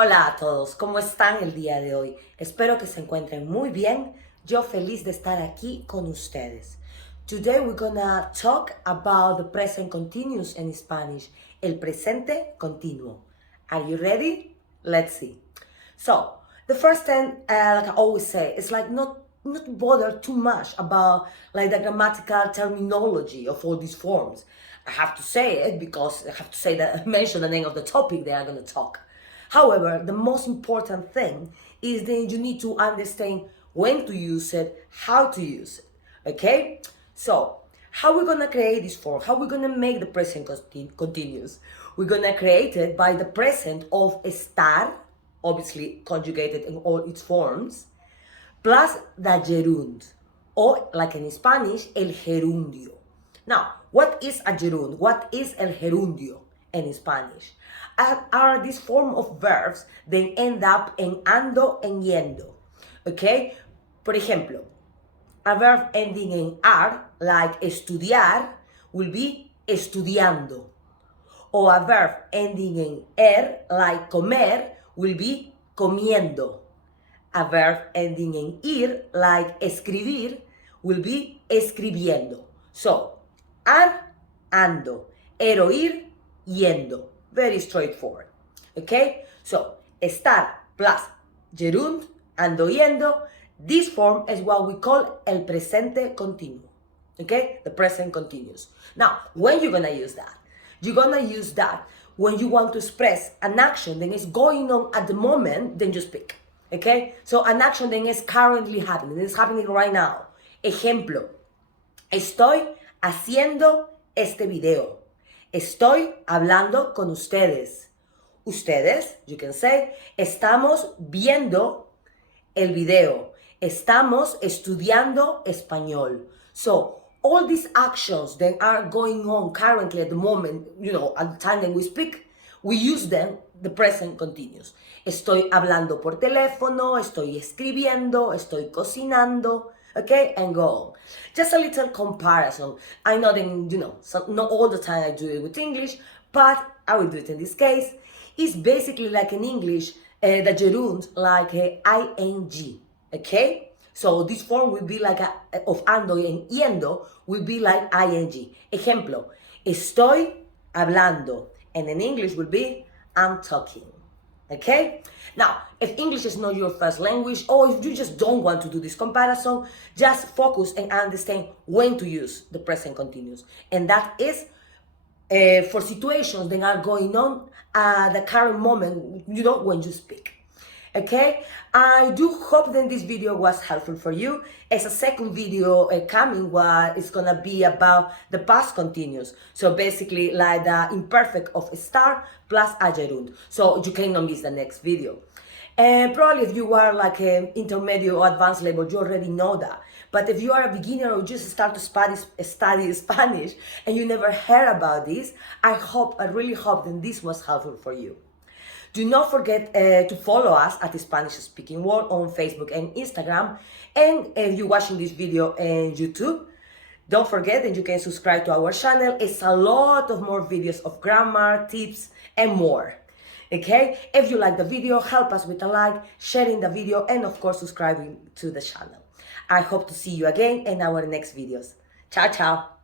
Hola a todos, ¿cómo están el día de hoy? Espero que se encuentren muy bien. Yo feliz de estar aquí con ustedes. Today we're gonna talk about the present continuous in Spanish, el presente continuo. Are you ready? Let's see. So, the first thing, like I always say, is like not bother too much about like the grammatical terminology of all these forms. I have to say it because I have to say that mention the name of the topic they are going to talk. However, the most important thing is that you need to understand when to use it, how to use it. Okay? So, how we're gonna create this form? How we're gonna make the present continuous? We're gonna create it by the present of estar, obviously conjugated in all its forms, plus the gerund, or like in Spanish, el gerundio. Now, what is a gerund? What is el gerundio in Spanish? Are these form of verbs that end up en ando and yendo. Okay? Por ejemplo, a verb ending in ar, like estudiar, will be estudiando. Or a verb ending in like comer, will be comiendo. A verb ending in ir, like escribir, will be escribiendo. So, ar, ando, ero, ir, yendo. Very straightforward. Okay? So, estar plus gerund, ando, yendo. This form is what we call el presente continuo. Okay? The present continuous. Now, when you're gonna use that? You're gonna use that when you want to express an action that is going on at the moment, then you speak. Okay? So an action that is currently happening, it's happening right now. Ejemplo, estoy haciendo este video. Estoy hablando con ustedes. Ustedes, you can say, estamos viendo el video. Estamos estudiando español. So, all these actions that are going on currently at the moment, at the time that we speak, we use them, the present continuous. Estoy hablando por teléfono, estoy escribiendo, estoy cocinando, okay, and go on. Just a little comparison. I know that, so not all the time I do it with English, but I will do it in this case. It's basically like in English, the gerund, like ing, okay? So this form will be like of ando and yendo will be like ing. Ejemplo, estoy hablando, and in English will be I'm talking. Okay? Now, if English is not your first language, or if you just don't want to do this comparison, just focus and understand when to use the present continuous. And that is for situations that are going on at the current moment, when you speak. Okay, I do hope that this video was helpful for you. As a second video coming, what is gonna be about the past continuous. So basically like the imperfect of estar plus a gerund. So you cannot miss the next video. And probably if you are like an intermediate or advanced level, you already know that. But if you are a beginner or just start to study Spanish and you never heard about this, I really hope that this was helpful for you. Do not forget to follow us at the Spanish Speaking World on Facebook and Instagram. And if you're watching this video on YouTube, don't forget that you can subscribe to our channel. It's a lot of more videos of grammar, tips, and more. Okay? If you like the video, help us with a like, sharing the video, and of course, subscribing to the channel. I hope to see you again in our next videos. Ciao, ciao.